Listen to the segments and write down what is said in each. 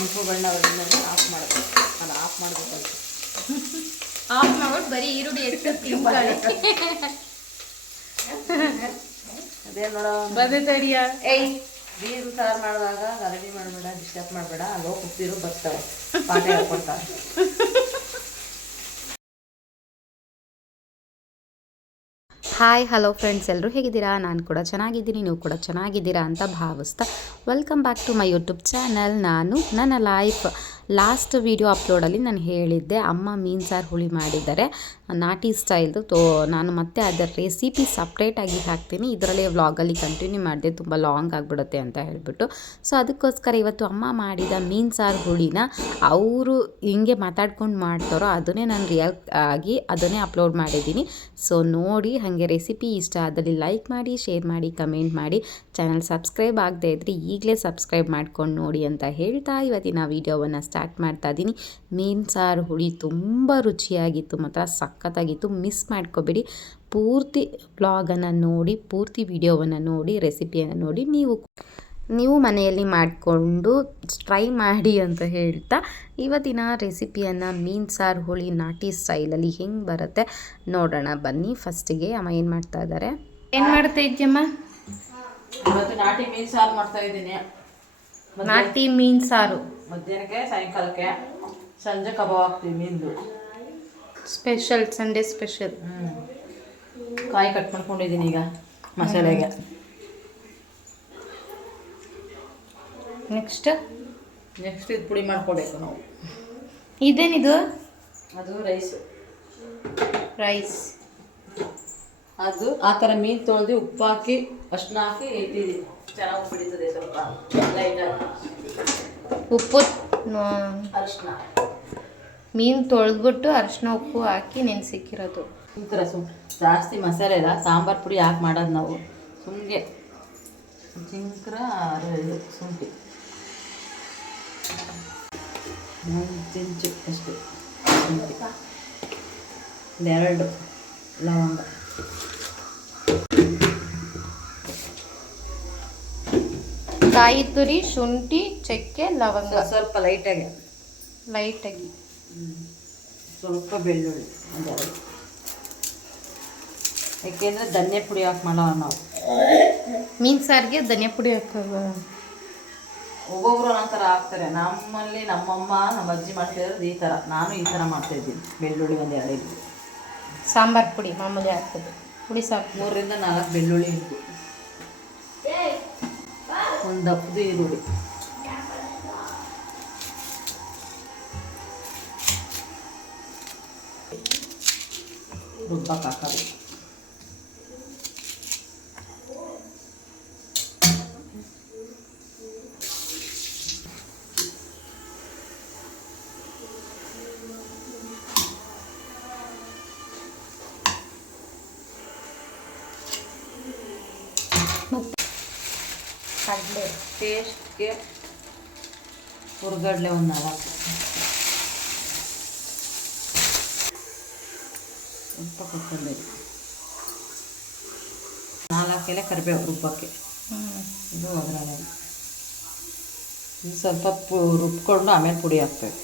ಕೆಂಪು ಬಣ್ಣ ಬಂದ್ಮೇಲೆ ಆಫ್ ಮಾಡಬೇಕು. ಅದು ಆಫ್ ಮಾಡಬೇಕಂತ ಆಫ್ ಮಾಡ್ಬಿಟ್ಟು ಬರೀ ಈರುಳ್ಳಿ ಎಷ್ಟು ತಿಂಗಳು ಅದೇ ನೋಡೋ ಬದೇ ತಡಿಯ. ಏಯ್ ಬೀರು ಸಾರು ಮಾಡುವಾಗ ಗರಡಿ ಮಾಡಬೇಡ, ಡಿಸ್ಟರ್ಬ್ ಮಾಡಬೇಡ. ಅಲ್ಲೋ ಕುಪ್ಪಿರು ಬರ್ತಾವೆ, ಪಾಠ ಹೇಳ್ಕೊಡ್ತಾರೆ. ಹಾಯ್ ಹಲೋ ಫ್ರೆಂಡ್ಸ್, ಎಲ್ಲರೂ ಹೇಗಿದ್ದೀರಾ? ನಾನು ಕೂಡ ಚೆನ್ನಾಗಿದ್ದೀನಿ, ನೀವು ಕೂಡ ಚೆನ್ನಾಗಿದ್ದೀರಾ ಅಂತ ಭಾವಿಸ್ತಾ welcome back to my YouTube channel. ನಾನು ನನ್ನ ಲೈಫ್ ಲಾಸ್ಟ್ ವೀಡಿಯೋ ಅಪ್ಲೋಡಲ್ಲಿ ನಾನು ಹೇಳಿದ್ದೆ ಅಮ್ಮ ಮೀನು ಸಾರು ಹುಳಿ ಮಾಡಿದ್ದಾರೆ ನಾಟಿ ಸ್ಟೈಲ್ದು. ನಾನು ಮತ್ತೆ ಅದರ ರೆಸಿಪಿ ಸಪ್ರೇಟಾಗಿ ಹಾಕ್ತೀನಿ, ಇದರಲ್ಲೇ ವ್ಲಾಗಲ್ಲಿ ಕಂಟಿನ್ಯೂ ಮಾಡಿದೆ, ತುಂಬ ಲಾಂಗ್ ಆಗಿಬಿಡುತ್ತೆ ಅಂತ ಹೇಳಿಬಿಟ್ಟು. ಸೊ ಅದಕ್ಕೋಸ್ಕರ ಇವತ್ತು ಅಮ್ಮ ಮಾಡಿದ ಮೀನು ಸಾರು ಹುಳಿನ ಅವರು ಹಿಂಗೆ ಮಾತಾಡ್ಕೊಂಡು ಮಾಡ್ತಾರೋ ಅದನ್ನೇ ನಾನು ರಿಯಲ್ ಆಗಿ ಅದನ್ನೇ ಅಪ್ಲೋಡ್ ಮಾಡಿದ್ದೀನಿ. ಸೊ ನೋಡಿ, ಹಾಗೆ ರೆಸಿಪಿ ಇಷ್ಟ ಆದಲ್ಲಿ ಲೈಕ್ ಮಾಡಿ, ಶೇರ್ ಮಾಡಿ, ಕಮೆಂಟ್ ಮಾಡಿ. ಚಾನಲ್ ಸಬ್ಸ್ಕ್ರೈಬ್ ಆಗದೆ ಇದ್ದರೆ ಈಗಲೇ ಸಬ್ಸ್ಕ್ರೈಬ್ ಮಾಡ್ಕೊಂಡು ನೋಡಿ ಅಂತ ಹೇಳ್ತಾ ಇವತ್ತಿನ ವೀಡಿಯೋವನ್ನು ಸ್ಟಾರ್ಟ್ ಮಾಡ್ತಾ ಇದ್ದೀನಿ. ಮೀನು ಸಾರು ಹುಳಿ ತುಂಬ ರುಚಿಯಾಗಿತ್ತು, ಮಾತ್ರ ಸಖತ್ತಾಗಿತ್ತು. ಮಿಸ್ ಮಾಡ್ಕೋಬೇಡಿ, ಪೂರ್ತಿ ಬ್ಲಾಗನ್ನು ನೋಡಿ, ಪೂರ್ತಿ ವಿಡಿಯೋವನ್ನು ನೋಡಿ, ರೆಸಿಪಿಯನ್ನು ನೋಡಿ ನೀವು ಮನೆಯಲ್ಲಿ ಮಾಡಿಕೊಂಡು ಟ್ರೈ ಮಾಡಿ ಅಂತ ಹೇಳ್ತಾ ಇವತ್ತಿನ ರೆಸಿಪಿಯನ್ನು ಮೀನು ಸಾರು ಹುಳಿ ನಾಟಿ ಸ್ಟೈಲಲ್ಲಿ ಹೆಂಗೆ ಬರುತ್ತೆ ನೋಡೋಣ ಬನ್ನಿ. ಫಸ್ಟಿಗೆ ಅಮ್ಮ ಏನು ಮಾಡ್ತಾ ಇದ್ದಾರೆ? ಏನು ಮಾಡ್ತಾ ಇದ್ಯಮ್ಮ? ಇವತ್ತು ನಾಟಿ ಮೀನು ಸಾರು ಮಾಡ್ತಾ ಇದ್ದೀನಿ. ನಾಟಿ ಮೀನು ಸಾರು ಮಧ್ಯಾಹ್ನಕ್ಕೆ, ಸಾಯಂಕಾಲಕ್ಕೆ, ಸಂಜೆ ಕಬಾಬ್ ಹಾಕ್ತೀವಿ ಮೀನು ಸ್ಪೆಷಲ್, ಸಂಡೇ ಸ್ಪೆಷಲ್. ಕಾಯಿ ಕಟ್ ಮಾಡ್ಕೊಂಡಿದ್ದೀನಿ ಈಗ ಮಸಾಲೆಗೆ. ನೆಕ್ಸ್ಟ್ ಇದು ಪುಡಿ ಮಾಡ್ಕೋಬೇಕು ನಾವು. ಇದೇನಿದು? ಅದು ರೈಸ್. ಅದು ಆ ಥರ ಮೀನು ತೊಳೆದು ಉಪ್ಪು ಹಾಕಿ ಅರ್ಶಿನ ಹಾಕಿ ಇಟ್ಟಿದ್ದೀನಿ. ಚೆನ್ನಾಗಿ ಬಿಡಿತದೆ, ಸ್ವಲ್ಪ ಲೈಟಾಗಿ ಉಪ್ಪು ಅರಿಶಿನ, ಮೀನು ತೊಳೆದ್ಬಿಟ್ಟು ಅರಿಶಿನ ಉಪ್ಪು ಹಾಕಿ ನೆನೆಸಿಕ್ಕಿರೋದು. ಈ ಥರ ಜಾಸ್ತಿ ಮಸಾಲೆ ಇಲ್ಲ, ಸಾಂಬಾರು ಪುಡಿ ಹಾಕಿ ಮಾಡೋದು ನಾವು. ಸುಮ್ಮನೆ ಶುಂಠಿ ಒಂದು ಚಿಂಚು ಅಷ್ಟೇ, ಶುಂಠಿ 2 ಲವಂಗ, ಕಾಯಿ ತುರಿ, ಶುಂಠಿ, ಚಕ್ಕೆ, ಲವಂಗ, ಸ್ವಲ್ಪ ಲೈಟಾಗಿ ಸ್ವಲ್ಪ ಬೆಳ್ಳುಳ್ಳಿ ಒಂದೆರಡು. ಯಾಕೆಂದರೆ ಧನ್ಯ ಪುಡಿ ಹಾಕಿ ಮಾಡೋ ನಾವು. ಮೀನು ಸಾರಿಗೆ ಧನಿಯಾ ಪುಡಿ ಹಾಕೋದು ಒಬ್ಬೊಬ್ರು ಒಂದೊಂಥರ ಹಾಕ್ತಾರೆ. ನಮ್ಮಲ್ಲಿ ನಮ್ಮಮ್ಮ ನಮ್ಮ ಅಜ್ಜಿ ಮಾಡ್ತಿರೋದು ಈ ಥರ, ನಾನು ಈ ಥರ ಮಾಡ್ತಾಯಿದ್ದೀನಿ. ಬೆಳ್ಳುಳ್ಳಿ 1-2 ಇದ್ದು, ಸಾಂಬಾರು ಪುಡಿ ಮಾಮೂಲಿ ಹಾಕೋದು. ಪುಡಿ ಸಾಕು 3-4 ಬೆಳ್ಳುಳ್ಳಿ ಇದ್ದು, ಒಂದು ದಪ್ಪದು ಈರುಳ್ಳಿ, ರುಬ್ಬಕ್ಕೆ ಹಾಕೋದು. ಕಡಲೆ ಟೇಸ್ಟ್ಗೆ ಹುರ್ಗಡ್ಲೆ 4, ಸ್ವಲ್ಪ ಕೊತ್ತಂಬರಿ, 4 ಎಲೆ ಕರಿಬೇವು ರುಬ್ಬಕ್ಕೆ. ಇದು ಒಗ್ಗರಣೆ. ಇದು ಸ್ವಲ್ಪ ರುಬ್ಕೊಂಡು ಆಮೇಲೆ ಪುಡಿ ಹಾಕ್ಬೇಕು.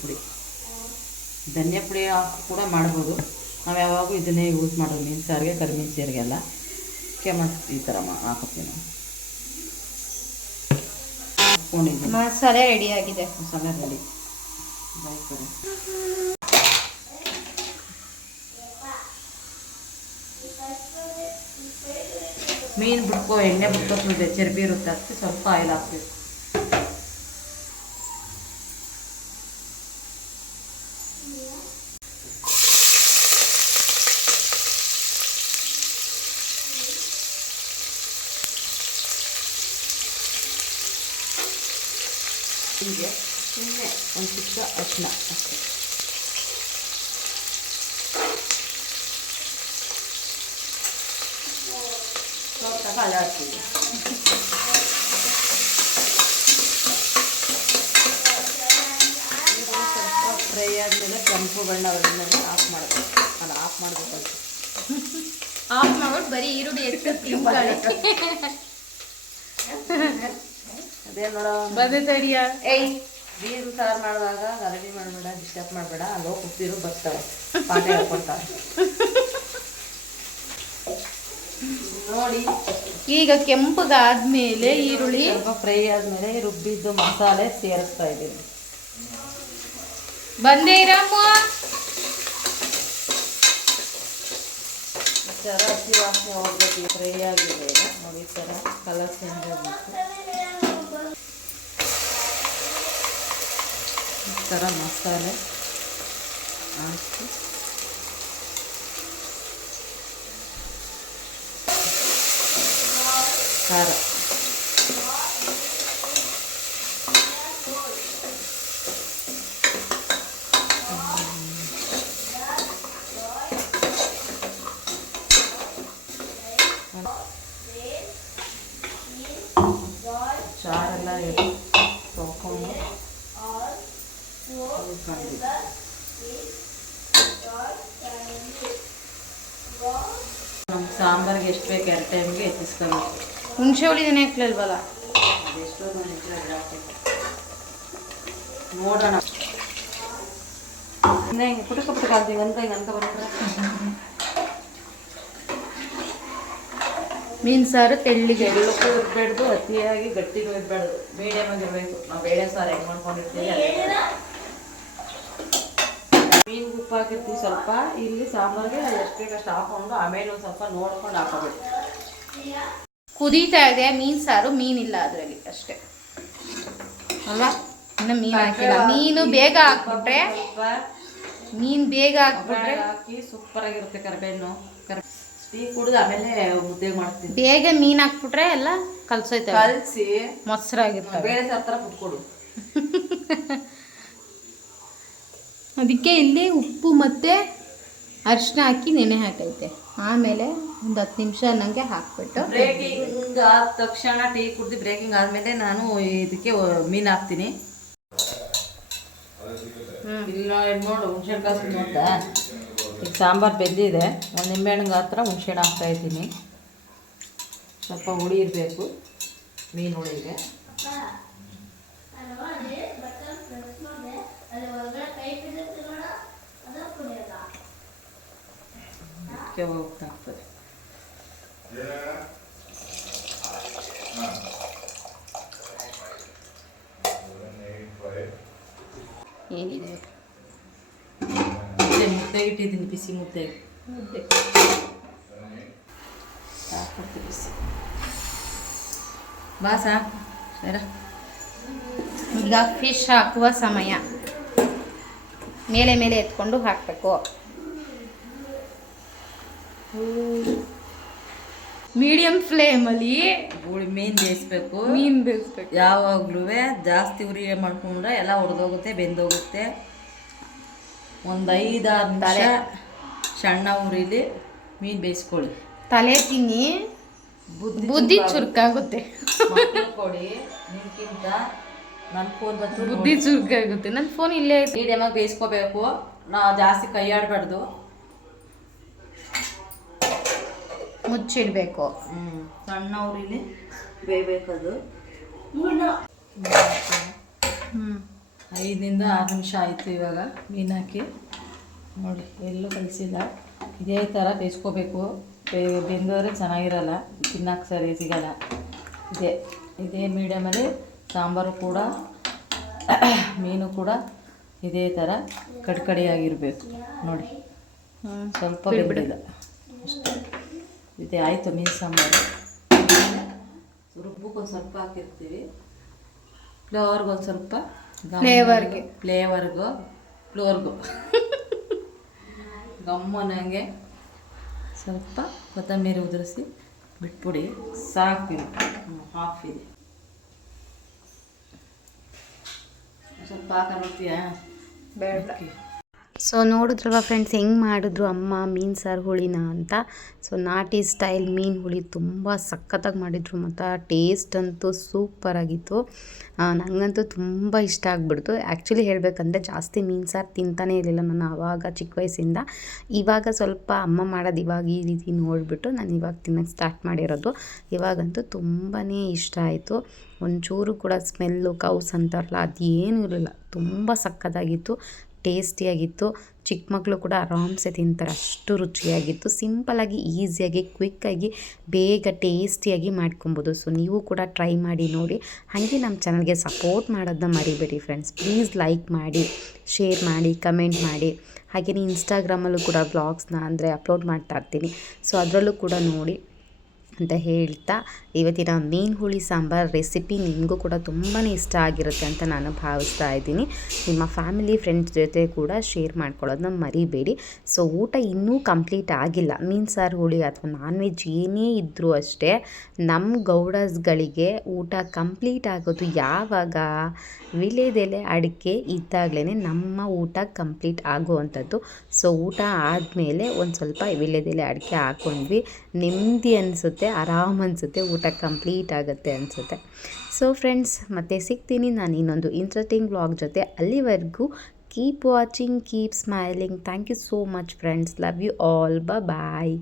ಪುಡಿ ಧನಿಯಾ ಪುಡಿ ಹಾಕಿ ಕೂಡ ಮಾಡ್ಬೋದು. ನಾವು ಯಾವಾಗೂ ಇದನ್ನೇ ಯೂಸ್ ಮಾಡೋದು ಮೀನು ಸಾರಿಗೆ, ಕರಿಮೀನು ಸಾರಿಗೆಲ್ಲ. ಮತ್ತು ಈ ಥರ ಹಾಕೋತೀವಿ ನಾವು. ಹಾಕ್ಕೊಂಡಿದ್ದೀನಿ, ಮಸಾಲೆ ರೆಡಿ ಆಗಿದೆ. ಮಸಾಲೆ ರೆಡಿ. ಮೀನು ಎಣ್ಣೆ ಬಿಟ್ಕೊತಿದೆ, ಚರ್ಬಿ ಇರುತ್ತೆ, ಅದಕ್ಕೆ ಸ್ವಲ್ಪ ಆಯಿಲ್ ಹಾಕ್ಬೇಕು. ಹೀಗೆ ಸುಮ್ಮನೆ ಒಂದು ಚಿಕ್ಕ ಅರಿಶಿನ ಅಷ್ಟೇ. ಸ್ವಲ್ಪ ಅಲ್ಲಾಡ್ತೀವಿ. ಸ್ವಲ್ಪ ಫ್ರೈ ಆದಮೇಲೆ ಕೆಂಪು ಬಣ್ಣ ಬಂದಮೇಲೆ ಆಫ್ ಮಾಡಬೇಕು. ಅದು ಆಫ್ ಮಾಡಬೇಕಂತ ಆಫ್ ಮಾಡ್ಬಿಟ್ಟು ಬರೀ ಈರುಳ್ಳಿ ಎಷ್ಟು ತಿಂಗಳು ಇದೇನು ನೋಡೋ ಬದೇ ತಡಿಯ ಏಯ್ ಮೀನು ಸಾರು ಮಾಡುವಾಗ ಗರಡಿ ಮಾಡಬೇಡ, ಡಿಸ್ಟರ್ಬ್ ಮಾಡಬೇಡ. ಅಲ್ಲೋ ಕುತ್ತಿರು ಬರ್ತಾವೆ, ಪಾಠ ಹೇಳ್ಕೊಡ್ತಾರೆ ನೋಡಿ. ಈಗ ಕೆಂಪಗಾದ್ಮೇಲೆ ಈರುಳ್ಳಿ ಸ್ವಲ್ಪ ಫ್ರೈ ಆದಮೇಲೆ ರುಬ್ಬಿದ್ದು ಮಸಾಲೆ ಸೇರಿಸ್ತಾ ಇದ್ದೀನಿ. ಬಂದೇ ಇರಮ್ಮ. ಈ ಥರ ಹಸಿ ವಾಸನೆ ಹೋಗ್ಬೇಕು. ಫ್ರೈ ಆಗಿದೆ ಈಗ ನೋಡಿ, ಈ ಥರ ಕಲರ್ ಚೇಂಜ್ ಆಗಬೇಕು. ಈ ಥರ ಮಸಾಲೆ ಹಾಕಿ ಖಾರ ಚಾರೆಲ್ಲ ತೊಳ್ಕೊಂಡು ನಮ್ಮ ಸಾಂಬಾರಿಗೆ ಎಷ್ಟು ಬೇಕು ಎರಡು ಟೈಮ್ಗೆ ಎತ್ತಿಸ್ಕೊಬೇಕು. ಹುಣಸೆ ಹುಳಿದೇನೆ ಹಾಕ್ಲಿಲ್ವಲ್ಲ, ಅದೆಷ್ಟೋ ನೋಡೋಣ. ಹಿಂಗೆ ಪುಟಕ ಪುಟಕ ಅಂತೀವಿ ಅಂತ ಹಿಂಗೆ ಅನ್ಕೊ ಬರ್ತಾರೆ. ಮೀನು ಸಾರು ತೆಳ್ಳಿಗೆ ಬೆಳ್ಳಕ್ಕೂ ಇರಬೇಡ್ದು, ಅತಿಯಾಗಿ ಗಟ್ಟಿಗೂ ಇರಬೇಡ್ದು, ಮೀಡಿಯಮ್ ಆಗಿರಬೇಕು. ನಾವು ಬೇಳೆ ಸಾರು ಹೆಂಗೆ ಮಾಡ್ಕೊಂಡಿರ್ತೀವಿ ಮೀನಿಗೆ ಉಪ್ಪು ಹಾಕಿರ್ತೀವಿ ಸ್ವಲ್ಪ. ಇಲ್ಲಿ ಸಾಂಬಾರಿಗೆ ಎಷ್ಟು ಬೇಕಷ್ಟು ಹಾಕೊಂಡು ಆಮೇಲೆ ಒಂದು ಸ್ವಲ್ಪ ನೋಡ್ಕೊಂಡು ಹಾಕೋಬೇಕು. ಕುದೀತಾ ಇದೆ ಮೀನು ಸಾರು, ಮೀನಿಲ್ಲ ಅದರಲ್ಲಿ ಅಷ್ಟೇ ಅಲ್ವಾ? ಇನ್ನು ಮೀನು ಹಾಕಿಲ್ಲ. ಮೀನು ಬೇಗ ಹಾಕ್ಬಿಟ್ರೆ ಮೀನು ಬೇಗ ಹಾಕ್ಬಿಟ್ರೆ ಹಾಕಿ ಸೂಪರ್ ಆಗಿರುತ್ತೆ. ಕರಿಬೇವು ಟೀ ಕುಡಿದು ಆಮೇಲೆ ಮುದ್ದೆ ಮಾಡ್ತೀನಿ. ಬೇಗ ಮೀನು ಹಾಕ್ಬಿಟ್ರೆ ಎಲ್ಲ ಕಲ್ಸೋಯ್ತವೆ, ಕಲಸಿ ಮೊಸರಾಗಿರ್ತವೆ. ಬೇಳೆ ಸಾರು ಥರ ಕುಟ್ಕೊಡು. ಅದಕ್ಕೆ ಇಲ್ಲಿ ಉಪ್ಪು ಮತ್ತು ಅರಿಶಿನ ಹಾಕಿ ನೆನೆ ಹಾಕೈತೆ. ಆಮೇಲೆ ಒಂದು 10 ನಿಮಿಷ ಅನ್ನಂಗೆ ಹಾಕ್ಬಿಟ್ಟು ಬ್ರೇಕಿಂಗ್ ಆದ ತಕ್ಷಣ ಟೀ ಕುಡ್ದು ಬ್ರೇಕಿಂಗ್ ಆದಮೇಲೆ ನಾನು ಇದಕ್ಕೆ ಮೀನು ಹಾಕ್ತೀನಿ. ಇಲ್ಲಿ ನೋಡು ಹುಣ್ಸೆಹಣ್ಣು ನೋಡ್ದ. ಈಗ ಸಾಂಬಾರು ಬೆಂದಿದೆ. ಒಂದು ನಿಂಬೆಹಣ್ಣಿಗೆ ಹತ್ರ ಹುಣ್ಸೆಹಣ್ಣು ಹಾಕ್ತಾ ಇದ್ದೀನಿ. ಸ್ವಲ್ಪ ಹುಳಿ ಇರಬೇಕು ಮೀನು ಹುಳಿಗೆ. ಹೋಗ್ತಾ ಆಗ್ತದೆ. ಏನಿದೆ ಮುದ್ದೆ ಇಟ್ಟಿದ್ದೀನಿ, ಬಿಸಿ ಮುದ್ದೆ ಹಾಕ್ಬಿಡ್ತೀನಿ. ಬಿಸಿ ಬಾ ಸಾಕು ಸರ. ಈಗ ಫಿಶ್ ಹಾಕುವ ಸಮಯ. ಮೇಲೆ ಮೇಲೆ ಎತ್ಕೊಂಡು ಹಾಕಬೇಕು. ಮೀಡಿಯಂ ಫ್ಲೇಮಲ್ಲಿ ಮೀನು ಬೇಯಿಸ್ಬೇಕು. ಮೀನು ಬೇಯಿಸ್ಬೇಕು. ಯಾವಾಗ್ಲೂ ಜಾಸ್ತಿ ಉರಿ ಮಾಡ್ಕೊಂಡ್ರೆ ಎಲ್ಲ ಹೊಡೆದೋಗುತ್ತೆ, ಬೆಂದೋಗುತ್ತೆ. ಒಂದು 5-6 ನಿಮಿಷ ಸಣ್ಣ ಉರಿಲಿ ಮೀನು ಬೇಯಿಸ್ಕೊಳ್ಳಿ. ತಲೆ ತಿನ್ನಿ, ಬುದ್ಧಿ ಚುರುಕಾಗುತ್ತೆ. ಕೊಡಿ ನಿಮ್ಗಿಂತ ನನ್ನ ಫೋನ್ ಬಂತು, ಬುದ್ಧಿ ಚುರುಕಾಗುತ್ತೆ. ನನ್ನ ಫೋನ್ ಇಲ್ಲೇ ಐತೆ. ಮೀಡಿಯಮಾಗಿ ಬೇಯಿಸ್ಕೋಬೇಕು. ನಾವು ಜಾಸ್ತಿ ಕೈ ಆಡಬಾರ್ದು, ಮುಚ್ಚಿಡ್ಬೇಕು. ಸಣ್ಣ ಉರಿಲಿ ಬೇಯಬೇಕದು. 5-6 ನಿಮಿಷ ಆಯಿತು. ಇವಾಗ ಮೀನು ಹಾಕಿ ನೋಡಿ, ಎಲ್ಲೂ ಕಳಿಸಿಲ್ಲ. ಇದೇ ಥರ ಬೇಯಿಸ್ಕೋಬೇಕು. ಬೆಂದೋದ್ರೆ ಚೆನ್ನಾಗಿರಲ್ಲ, ತಿನ್ನಕ್ಕೆ ಸರಿ ಸಿಗಲ್ಲ. ಇದೇ ಮೀಡಿಯಮಲ್ಲಿ ಸಾಂಬಾರು ಕೂಡ ಮೀನು ಕೂಡ ಇದೇ ಥರ ಕಡ್ಕಡಿಯಾಗಿರಬೇಕು ನೋಡಿ. ಸ್ವಲ್ಪ ಬೆಂದಿಲ್ಲ ಅಷ್ಟೇ. ಇದೇ ಆಯಿತು ಮೀನು ಸಾಂಬಾರು. ರುಬ್ಬಕ್ಕೊಂದು ಸ್ವಲ್ಪ ಹಾಕಿರ್ತೀವಿ, ಫ್ಲೇವರ್ಗೊಂದು ಸ್ವಲ್ಪ ಫ್ಲೇವರ್ಗೂ ಗಮ್ಮನಂಗೆ ಸ್ವಲ್ಪ ಕೊತ್ತಂಬರಿ ಉದುರಿಸಿ ಬಿಟ್ಬಿಡಿ. ಸಾಕು, ಹಾಫ್ ಇದೆ. ಸ್ವಲ್ಪ ಹಾಕ ನೋಡ್ತೀಯಾ? ಬೇಡ. ಸೊ ನೋಡಿದ್ರಲ್ವ ಫ್ರೆಂಡ್ಸ್ ಹೆಂಗೆ ಮಾಡಿದ್ರು ಅಮ್ಮ ಮೀನು ಸಾರು ಹುಳಿನ ಅಂತ. ಸೊ ನಾಟಿ ಸ್ಟೈಲ್ ಮೀನು ಹುಳಿ ತುಂಬ ಸಖತ್ತಾಗಿ ಮಾಡಿದರು ಮತ್ತು ಟೇಸ್ಟ್ ಅಂತೂ ಸೂಪರಾಗಿತ್ತು. ನನಗಂತೂ ತುಂಬ ಇಷ್ಟ ಆಗಿಬಿಡ್ತು. ಆ್ಯಕ್ಚುಲಿ ಹೇಳಬೇಕಂದ್ರೆ ಜಾಸ್ತಿ ಮೀನು ಸಾರು ತಿಂತಾನೇ ಇರಲಿಲ್ಲ ನಾನು ಆವಾಗ ಚಿಕ್ಕ ವಯಸ್ಸಿಂದ. ಇವಾಗ ಸ್ವಲ್ಪ ಅಮ್ಮ ಮಾಡೋದು ಇವಾಗ ಈ ರೀತಿ ನೋಡಿಬಿಟ್ಟು ನಾನು ಇವಾಗ ತಿನ್ನೋಕ್ಕೆ ಸ್ಟಾರ್ಟ್ ಮಾಡಿರೋದು. ಇವಾಗಂತೂ ತುಂಬಾ ಇಷ್ಟ ಆಯಿತು. ಒಂಚೂರು ಕೂಡ ಸ್ಮೆಲ್ಲು ಕೌಸ್ ಅಂತಾರಲ್ಲ ಅದು ಏನೂ ಇರಲಿಲ್ಲ. ತುಂಬ ಸಖತ್ತಾಗಿತ್ತು, ಟೇಸ್ಟಿಯಾಗಿತ್ತು. ಚಿಕ್ಕ ಮಕ್ಕಳು ಕೂಡ ಆರಾಮ್ಸೆ ತಿಂತಾರೆ, ಅಷ್ಟು ರುಚಿಯಾಗಿತ್ತು. ಸಿಂಪಲಾಗಿ ಈಸಿಯಾಗಿ ಕ್ವಿಕ್ಕಾಗಿ ಬೇಗ ಟೇಸ್ಟಿಯಾಗಿ ಮಾಡ್ಕೊಬೋದು. ಸೊ ನೀವು ಕೂಡ ಟ್ರೈ ಮಾಡಿ ನೋಡಿ. ಹಾಗೆ ನಮ್ಮ ಚಾನಲ್ಗೆ ಸಪೋರ್ಟ್ ಮಾಡೋದನ್ನ ಮರಿಬೇಡಿ ಫ್ರೆಂಡ್ಸ್. ಪ್ಲೀಸ್ ಲೈಕ್ ಮಾಡಿ, ಶೇರ್ ಮಾಡಿ, ಕಮೆಂಟ್ ಮಾಡಿ. ಹಾಗೆಯೇ ಇನ್ಸ್ಟಾಗ್ರಾಮಲ್ಲೂ ಕೂಡ ವ್ಲಾಗ್ಸ್ನ ಅಂದರೆ ಅಪ್ಲೋಡ್ ಮಾಡ್ತಾ ಇರ್ತೀನಿ. ಸೊ ಅದರಲ್ಲೂ ಕೂಡ ನೋಡಿ ಅಂತ ಹೇಳ್ತಾ, ಇವತ್ತಿನ ಮೀನು ಹುಳಿ ಸಾಂಬಾರು ರೆಸಿಪಿ ನಿಮಗೂ ಕೂಡ ತುಂಬಾ ಇಷ್ಟ ಆಗಿರುತ್ತೆ ಅಂತ ನಾನು ಭಾವಿಸ್ತಾ ಇದ್ದೀನಿ. ನಿಮ್ಮ ಫ್ಯಾಮಿಲಿ ಫ್ರೆಂಡ್ಸ್ ಜೊತೆ ಕೂಡ ಶೇರ್ ಮಾಡ್ಕೊಳ್ಳೋದನ್ನ ಮರಿಬೇಡಿ. ಸೊ ಊಟ ಇನ್ನೂ ಕಂಪ್ಲೀಟ್ ಆಗಿಲ್ಲ. ಮೀನು ಸಾರು ಹುಳಿ ಅಥವಾ ನಾನ್ ವೆಜ್ ಏನೇ ಇದ್ದರೂ ಅಷ್ಟೇ ನಮ್ಮ ಗೌಡಸ್ಗಳಿಗೆ ಊಟ ಕಂಪ್ಲೀಟ್ ಆಗೋದು ಯಾವಾಗ? ವಿಳ್ಯದೆಲೆ ಅಡಿಕೆ ಇದ್ದಾಗಲೇ ನಮ್ಮ ಊಟ ಕಂಪ್ಲೀಟ್ ಆಗುವಂಥದ್ದು. ಸೊ ಊಟ ಆದಮೇಲೆ ಒಂದು ಸ್ವಲ್ಪ ವಿಳ್ಯದೆಲೆ ಅಡಿಕೆ ಹಾಕ್ಕೊಂಡ್ವಿ, ನೆಮ್ಮದಿ ಅನಿಸುತ್ತೆ, ಆರಾಮ್ ಅನಿಸುತ್ತೆ, ಊಟ ಕಂಪ್ಲೀಟ್ ಆಗುತ್ತೆ ಅನಿಸುತ್ತೆ. ಸೊ ಫ್ರೆಂಡ್ಸ್ ಮತ್ತೆ ಸಿಗ್ತೀನಿ ನಾನು ಇನ್ನೊಂದು ಇಂಟ್ರೆಸ್ಟಿಂಗ್ ವ್ಲಾಗ್ ಜೊತೆ. ಅಲ್ಲಿವರೆಗೂ keep watching, keep smiling. Thank you so much friends. Love you all. Bye.